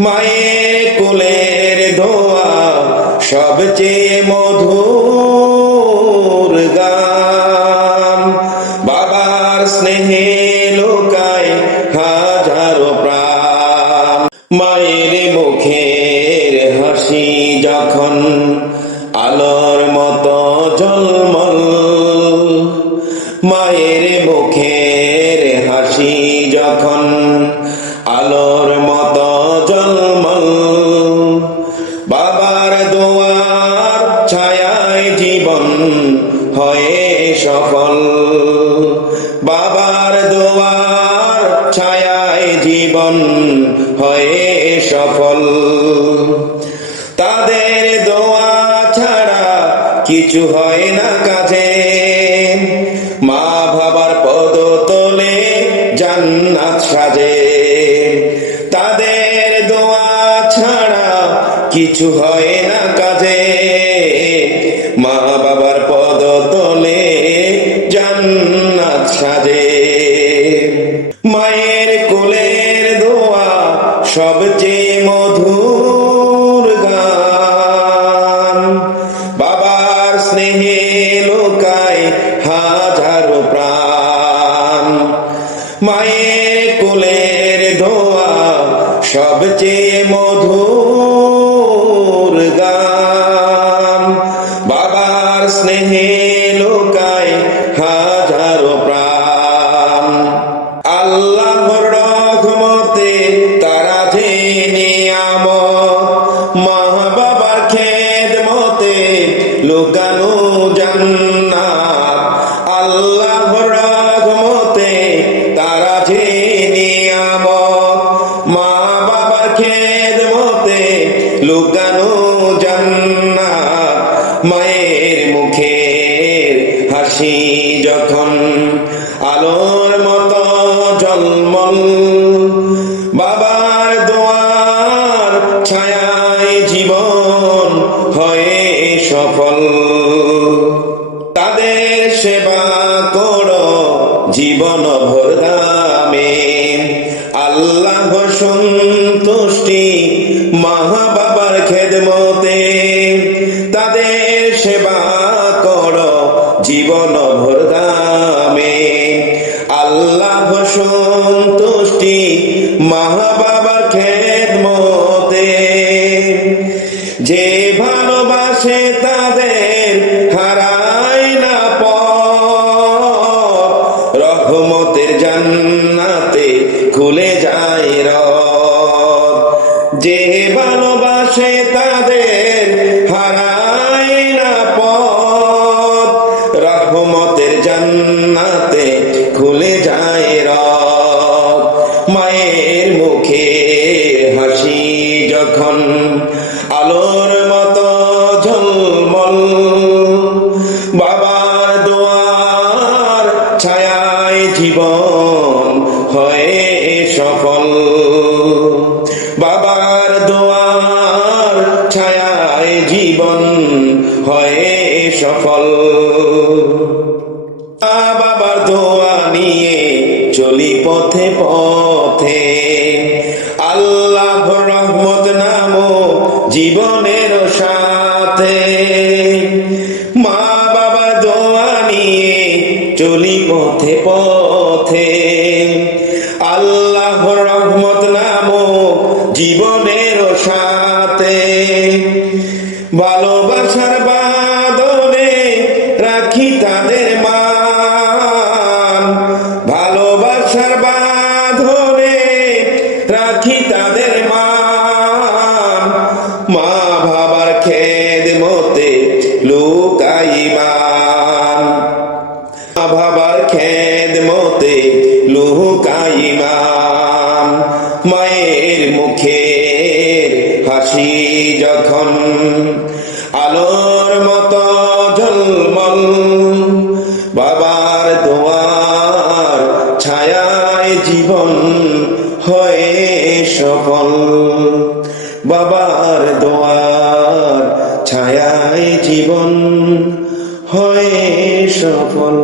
মায়ের কোলের ধোয়া সবচেয়ে মধুর গান, বাবার স্নেহে লোকায় হাজারো প্রাণ। মায়ের মুখের হাসি যখন আলোর মতো ঝলমল, মায়ের মুখের হাসি যখন আলোর মতো ঝলমল, বাবার দোয়ার ছায়ায় জীবন হয়ে সফল, বাবার দোয়ার ছায়ায় জীবন হয়ে সফল। তাদের দোয়া ছাড়া কিছু হয় না কাজে, মা বাবার পদতলে জান্নাত সাজে। তাদের দোয়া ছাড়া কিছু হয় না কাজে, মা বাবার পদতলে জান্নাত সাজে। মায়ের কোলের দোয়া সবচেয়ে মধুর গান, বাবার স্নেহে লোকায় হাজারো প্রাণ। মায়ের কোলের দোয়া সবচেয়ে মধুর গান, বাবার স্নেহে লোকায় হাজারো প্রাণ। আল্লাহর রহমতে তারা যে নিয়ামত, মা বাবার খেদমতে লুকানো জান্নাত। আল্লাহর রহমতে তারা যে নিয়ামত, মা বাবার খেদমতে লুকানো জান্নাত। মায়ের মুখের হাসি যখন আলোর মতো ঝলমল, বাবার দোয়ার ছায়ায় জীবন হয়ে সফল। তাদের সেবা করো জীবন ভর দামে, আল্লাহ সন্তুষ্টি মা বাবার খেদমতে। তাদের সেবা করো জীবন ভর দামে, আল্লাহ সন্তুষ্টি মা বাবার খেদমতে। যে ভালোবাসে তাদের হারায় না পথ, রহমতের জান্নাতে খুলে যায় রব। যে ভালোবাসে তাদের হারায় না পথ, রহমতের জান্নাতে খুলে যায় রব। মায়ের মুখে হাসি যখন আলোর মতো ঝলমল, বাবার দোয়ার ছায়ায় জীবন হয়ে সফল, বাবার দোয়ার ছায়ায় জীবন হয়ে সফল। বাবার দোয়া নিয়ে চলি পথে পথে, আল্লাহর রহমত নামো জীবনের সাথে। মা বাবা দোয়া নিয়ে চলি পথে পথে, আল্লাহর রহমত নামো জীবনের সাথে। ভালোবাসার বাঁধনে রাখি তাদের মান, ভালোবাসার বাঁধনে রাখি তাদের মান। মা বাবার খেদমতে লুকাই ঈমান, মা বাবার খেদমতে লুকাই ঈমান। মায়ের মুখের হাসি যখন আলোর মতো ঝলমল, বাবার দোয়ার ছায়ায় জীবন হয়ে সফল, বাবার দোয়ার ছায়ায় জীবন হয়ে সফল।